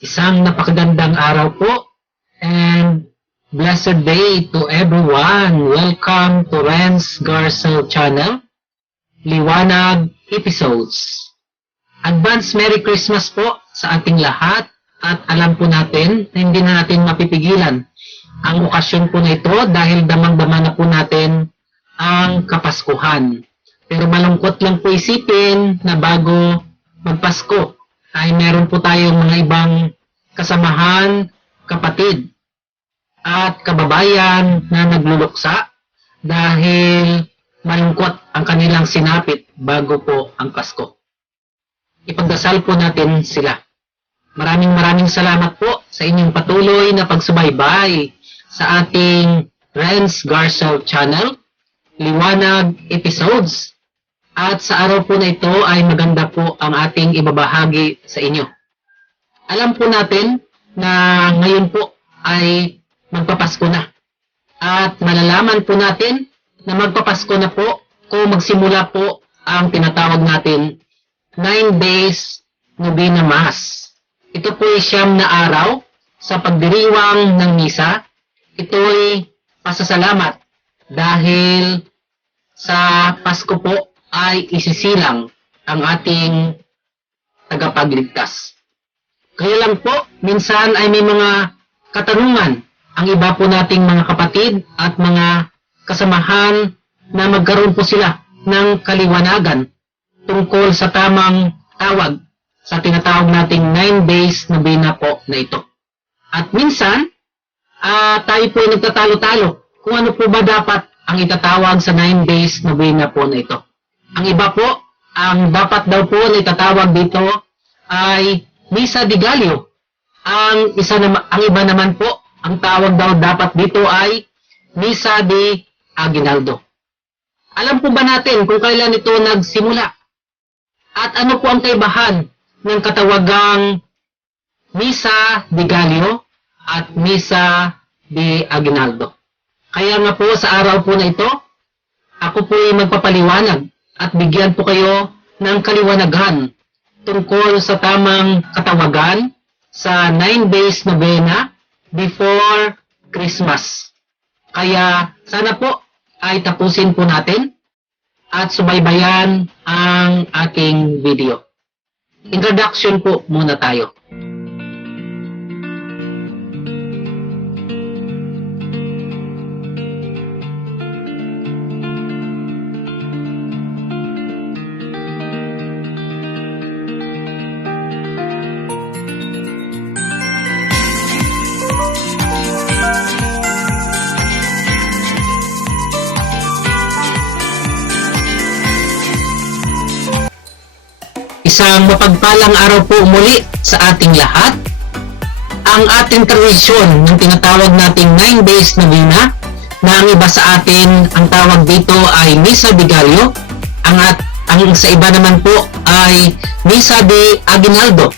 Isang napakagandang araw po and blessed day to everyone. Welcome to Renz Garcel Channel, Liwanag Episodes. Advance Merry Christmas po sa ating lahat at alam po natin na hindi na natin mapipigilan ang okasyon po na ito dahil damang-dama na po natin ang Kapaskuhan. Pero malungkot lang po isipin na bago magpasko ay meron po tayong mga ibang kasamahan, kapatid at kababayan na nagluluksa dahil malungkot ang kanilang sinapit bago po ang Pasko. Ipagdasal po natin sila. Maraming salamat po sa inyong patuloy na pagsubaybay sa ating Renz Garcel Channel, Liwanag Episodes. At sa araw po na ito ay maganda po ang ating ibabahagi sa inyo. Alam po natin na ngayon po ay magpapasko na. At malalaman po natin na magpapasko na po kung magsimula po ang tinatawag natin 9 days Novena Mass. Ito po ay 9 na araw sa pagdiriwang ng misa. Ito ay pasasalamat dahil sa Pasko po ay isisilang ang ating tagapagligtas. Kaya lang po, minsan ay may mga katanungan ang iba po nating mga kapatid at mga kasamahan na magkaroon po sila ng kaliwanagan tungkol sa tamang tawag sa tinatawag nating 9 days Novena po na ito. At minsan, tayo po ay nagtatalo-talo kung ano po ba dapat ang itatawag sa 9 days Novena po na ito. Ang iba po, ang dapat daw po na itatawag dito ay Misa de Gallo. Ang iba naman po, ang tawag daw dapat dito ay Misa de Aguinaldo. Alam po ba natin kung kailan ito nagsimula? At ano po ang kaibahan ng katawagang Misa de Gallo at Misa de Aguinaldo? Kaya nga po sa araw po na ito, ako po ay magpapaliwanag at bigyan po kayo ng kaliwanagan tungkol sa tamang katawagan sa 9 days Novena before Christmas. Kaya sana po ay tapusin po natin at subaybayan ang ating video. Introduction po muna tayo. Isang mapagpalang araw po muli sa ating lahat. Ang ating tradisyon ng tinatawag nating 9 days Novena na ang iba sa atin ang tawag dito ay Misa de Gallo, ang sa iba naman po ay Misa de Aguinaldo.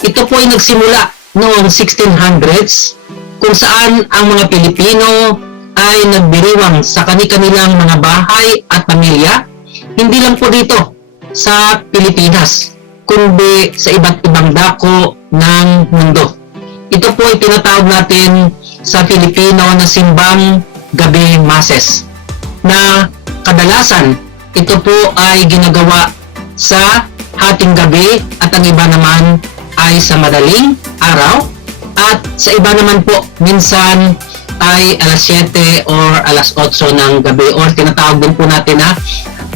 Ito po ay nagsimula noong 1600s kung saan ang mga Pilipino ay nagdiriwang sa kani-kanilang mga bahay at pamilya, hindi lang po dito sa Pilipinas, kundi sa iba't ibang dako ng mundo. Ito po ay tinatawag natin sa Filipino na simbang gabi masses, na kadalasan ito po ay ginagawa sa hating gabi at ang iba naman ay sa madaling araw at sa iba naman po minsan ay alas 7 or alas 8 ng gabi or tinatawag din po natin na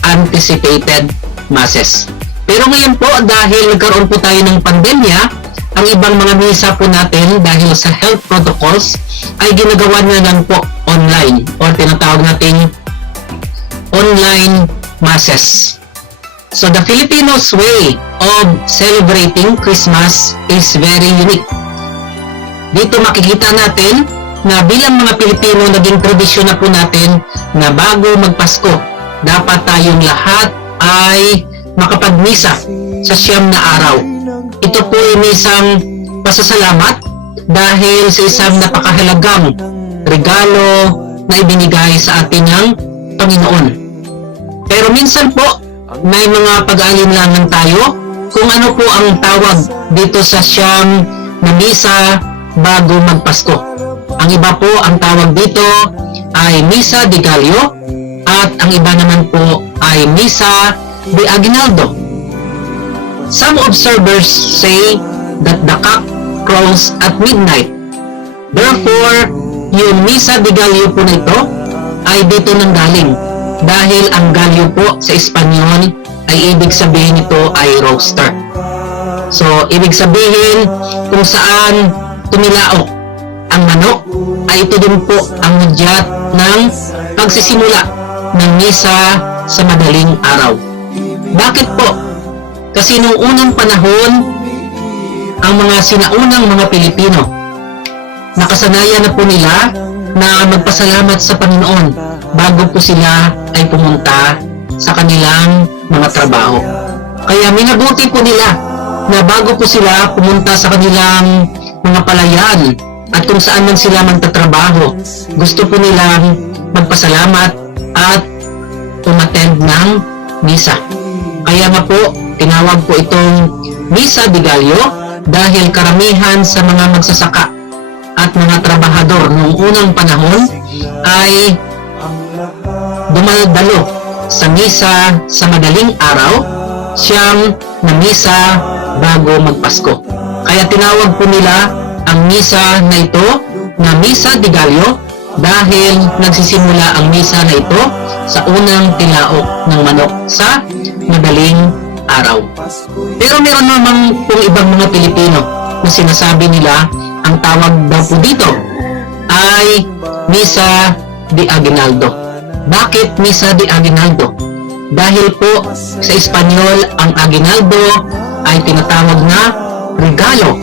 anticipated masses. Pero ngayon po dahil nagkaroon po tayo ng pandemya, ang ibang mga misa po natin dahil sa health protocols ay ginagawa na lang po online or tinatawag nating online masses. So the Filipinos way of celebrating Christmas is very unique. Dito makikita natin na bilang mga Pilipino naging tradisyon na po natin na bago magpasko, dapat tayong lahat ay makapagmisa sa 9 na araw. Ito po ay isang pasasalamat dahil sa isang napakahalagang regalo na ibinigay sa atin ng Panginoon. Pero minsan po, may mga pag-aalinlangan tayo kung ano po ang tawag dito sa 9 na misa bago magpasko. Ang iba po ang tawag dito ay Misa de Gallo at ang iba naman po ay Misa de Aguinaldo. Some observers say that the cock crows at midnight. Therefore, yung Misa de Gallo po nito ay dito nang galing dahil ang Gallo po sa Espanyol ay ibig sabihin nito ay rooster. So, ibig sabihin kung saan tumilaok ang manok ay ito din po ang hudyat ng pagsisimula ng misa sa madaling araw. Bakit po? Kasi nung unang panahon, ang mga sinaunang mga Pilipino, nakasanayan na po nila na magpasalamat sa Panginoon bago po sila ay pumunta sa kanilang mga trabaho. Kaya minabuti po nila na bago po sila pumunta sa kanilang mga palayan at kung saan man sila magtatrabaho, gusto po nilang magpasalamat at umattend ng misa. Kaya nga po, tinawag po itong Misa de Gallo dahil karamihan sa mga magsasaka at mga trabahador noong unang panahon ay dumadalo sa misa sa madaling araw, siyang na misa bago magpasko. Kaya tinawag po nila ang misa na ito na Misa de Gallo dahil nagsisimula ang misa na ito sa unang tilaok ng manok sa madaling araw. Pero meron namang pong ibang mga Pilipino na sinasabi nila ang tawag daw po dito ay Misa de Aguinaldo. Bakit Misa de Aguinaldo? Dahil po sa Espanyol ang Aguinaldo ay tinatawag na regalo,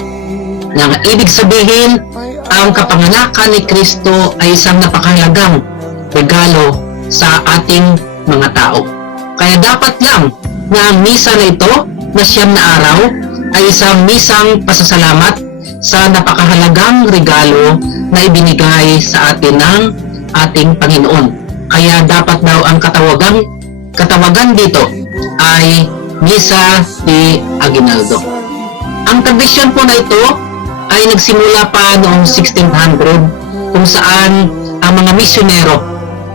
na ibig sabihin ang kapanganakan ni Kristo ay isang napakahalagang regalo sa ating mga tao. Kaya dapat lang na ang misa na ito na siyam na araw ay isang misang pasasalamat sa napakahalagang regalo na ibinigay sa atin ng ating Panginoon. Kaya dapat daw ang katawagan dito ay Misa de Aguinaldo. Ang tradisyon po na ito ay nagsimula pa noong 1600 kung saan ang mga misyonero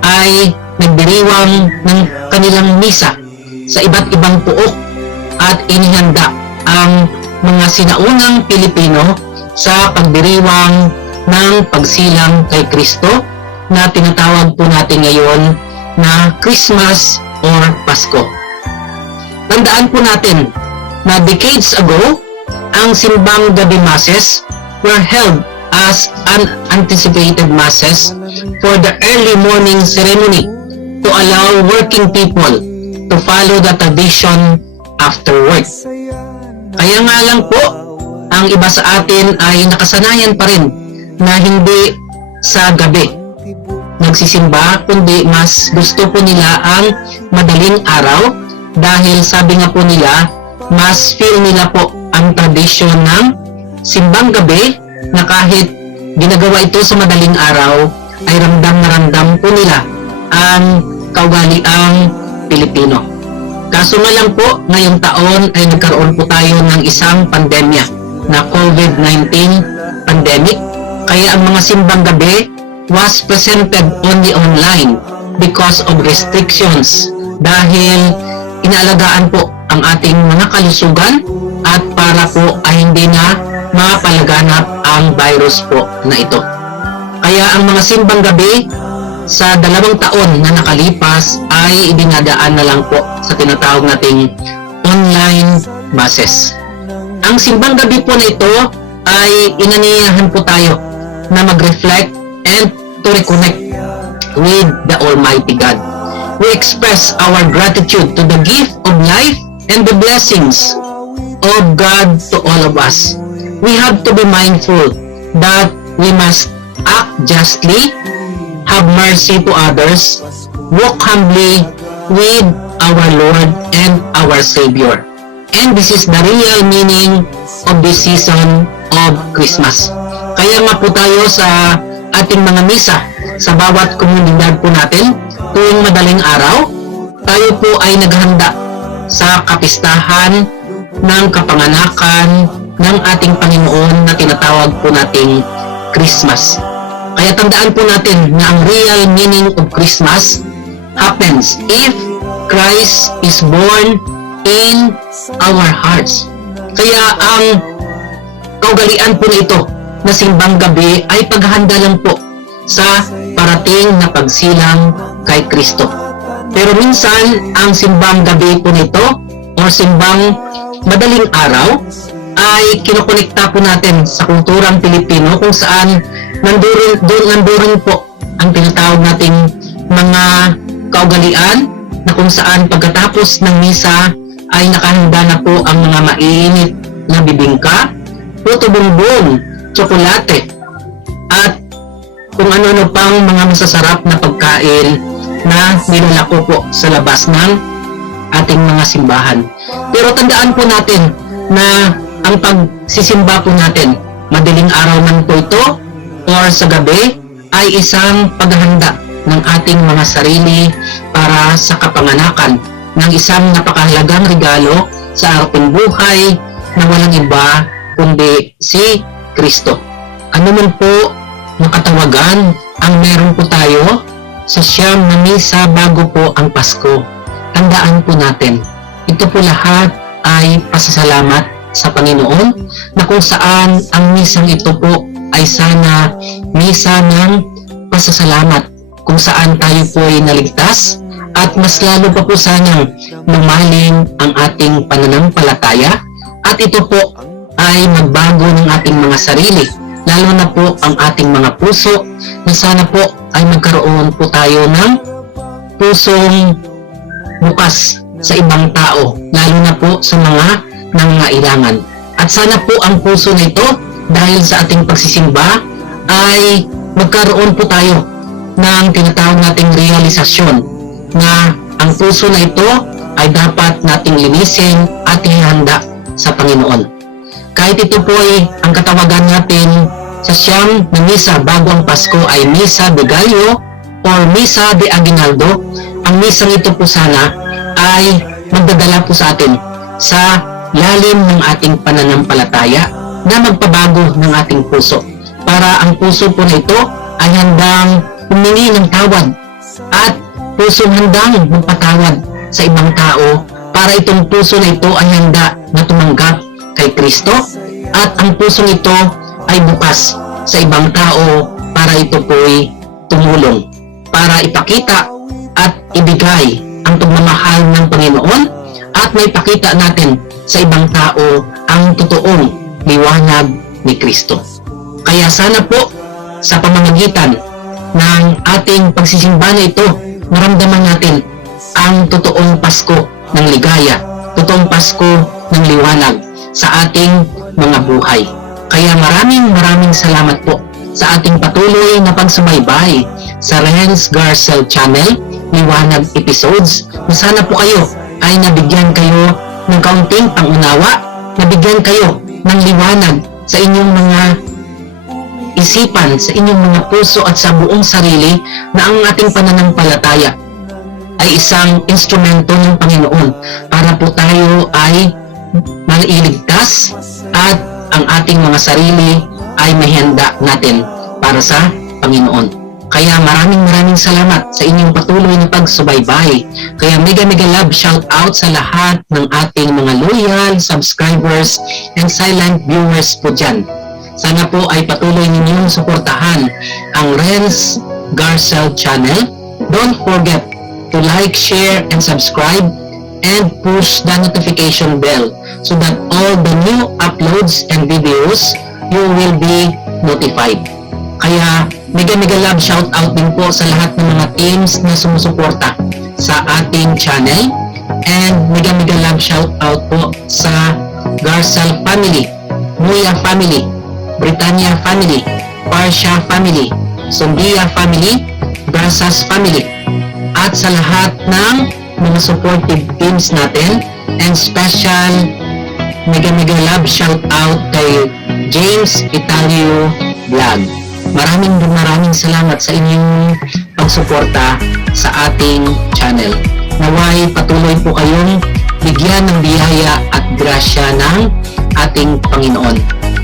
ay nagdiriwang ng kanilang misa sa iba't ibang puok at inihanda ang mga sinaunang Pilipino sa pagdiriwang ng pagsilang kay Kristo na tinatawag po natin ngayon na Christmas or Pasko. Tandaan po natin na decades ago, ang simbang gabi masses were held as unanticipated masses for the early morning ceremony to allow working people to follow the tradition after work. Kaya nga lang po, ang iba sa atin ay nakasanayan pa rin na hindi sa gabi nagsisimba, kundi mas gusto po nila ang madaling araw dahil sabi nga po nila, mas feel nila po ang tradisyon ng simbang gabi na kahit ginagawa ito sa madaling araw ay ramdam na ramdam po nila ang kaugaliang Pilipino. Kaso nga lang po, ngayong taon ay nagkaroon po tayo ng isang pandemya na COVID-19 pandemic. Kaya ang mga simbang gabi was presented only online because of restrictions dahil inaalagaan po ang ating mga kalusugan at para po ay hindi na mapalaganap ang virus po na ito. Kaya ang mga simbang gabi sa 2 taon na nakalipas ay idinadaan na lang po sa tinatawag nating online masses. Ang simbang gabi po na ito ay inaniyahan po tayo na mag-reflect and to reconnect with the Almighty God. We express our gratitude to the gift of life and the blessings of God to all of us. We have to be mindful that we must act justly, have mercy to others, walk humbly with our Lord and our Savior. And this is the real meaning of this season of Christmas. Kaya nga po tayo sa ating mga misa sa bawat komunidad po natin tuwing madaling araw, tayo po ay naghanda sa kapistahan ng kapanganakan ng ating Panginoon na tinatawag po nating Christmas. Kaya tandaan po natin na ang real meaning of Christmas happens if Christ is born in our hearts. Kaya ang kaugalian po nito na simbang gabi ay paghahanda lang po sa parating na pagsilang kay Kristo. Pero minsan, ang simbang gabi po nito o simbang madaling araw ay kinokonekta po natin sa kulturang Pilipino kung saan nandoon po ang tinatawag nating mga kaugalian na kung saan pagkatapos ng misa ay nakahanda na po ang mga maiinit na bibingka, puto bumbong, tsokolate, at kung ano-ano pang mga masasarap na pagkain na nilalako po sa labas ng ating mga simbahan. Pero tandaan po natin na ang pagsisimba po natin, madaling araw man po ito or sa gabi, ay isang paghahanda ng ating mga sarili para sa kapanganakan ng isang napakahalagang regalo sa ating buhay na walang iba kundi si Kristo. Ano man po na katawagan ang meron po tayo sa siyam na misa bago po ang Pasko. Tandaan po natin, ito po lahat ay pasasalamat sa Panginoon na kung saan ang misang ito po ay sana misa ng pasasalamat kung saan tayo po ay naligtas at mas lalo pa po sanang lumalim ang ating pananampalataya at ito po ay magbago ng ating mga sarili, lalo na po ang ating mga puso na sana po ay magkaroon po tayo ng pusong bukas sa ibang tao, lalo na po sa mga nangangailangan. At sana po ang puso nito dahil sa ating pagsisimba ay magkaroon po tayo ng tinatawag nating realisasyon na ang puso na ito ay dapat nating linisin at ihanda sa Panginoon. Kahit ito po ay ang katawagan natin sa siyam na misa bago ang Pasko ay Misa de Gallo or Misa de Aguinaldo, ang misang ito po sana ay magdadala po sa atin sa lalim ng ating pananampalataya na magpabago ng ating puso para ang puso po na ito ay handang humingi ng tawad at pusong handang magpatawad sa ibang tao para itong puso na ito ay handa na tumanggap kay Kristo at ang pusong ito ay bukas sa ibang tao para ito po'y tumulong para ipakita at ibigay ang pagmamahal ng Panginoon at maipakita natin sa ibang tao ang totoong liwanag ni Kristo. Kaya sana po sa pamamagitan ng ating pagsisimba na ito, maramdaman natin ang totoong Pasko ng ligaya, totoong Pasko ng liwanag sa ating mga buhay. Kaya maraming salamat po sa ating patuloy na pagsubaybay sa Renz Garcel Channel, Liwanag Episodes, na sana po kayo ay nabigyan kayo ng kaunting pangunawa, nabigyan kayo ng liwanag sa inyong mga isipan, sa inyong mga puso at sa buong sarili na ang ating pananampalataya ay isang instrumento ng Panginoon para po tayo ay mailigtas at ang ating mga sarili ay mahanda natin para sa Panginoon. Kaya maraming salamat sa inyong patuloy na pagsubaybay. Kaya mega love shout out sa lahat ng ating mga loyal subscribers and silent viewers po dyan. Sana po ay patuloy ninyong suportahan ang Renz Garcel Channel. Don't forget to like, share, and subscribe and push the notification bell so that all the new uploads and videos you will be notified. Kaya mega love shout out din po sa lahat ng mga teams na sumusuporta sa ating channel and mega love shout out po sa Garcel family, Muya family, Britannia family, Parsha family, Sondia family, Brasas family, at sa lahat ng mga supportive teams natin and special mega love shout out kay James Italio Vlog. Maraming salamat sa inyong pagsuporta sa ating channel. Naway patuloy po kayong bigyan ng biyaya at grasya ng ating Panginoon.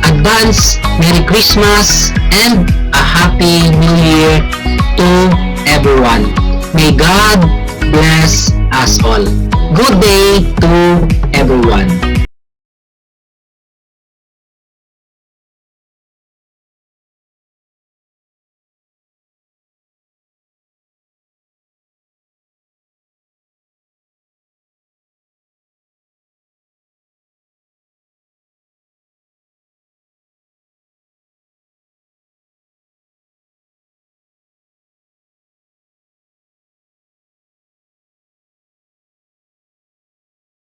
Advance Merry Christmas and a Happy New Year to everyone. May God bless us all. Good day to everyone.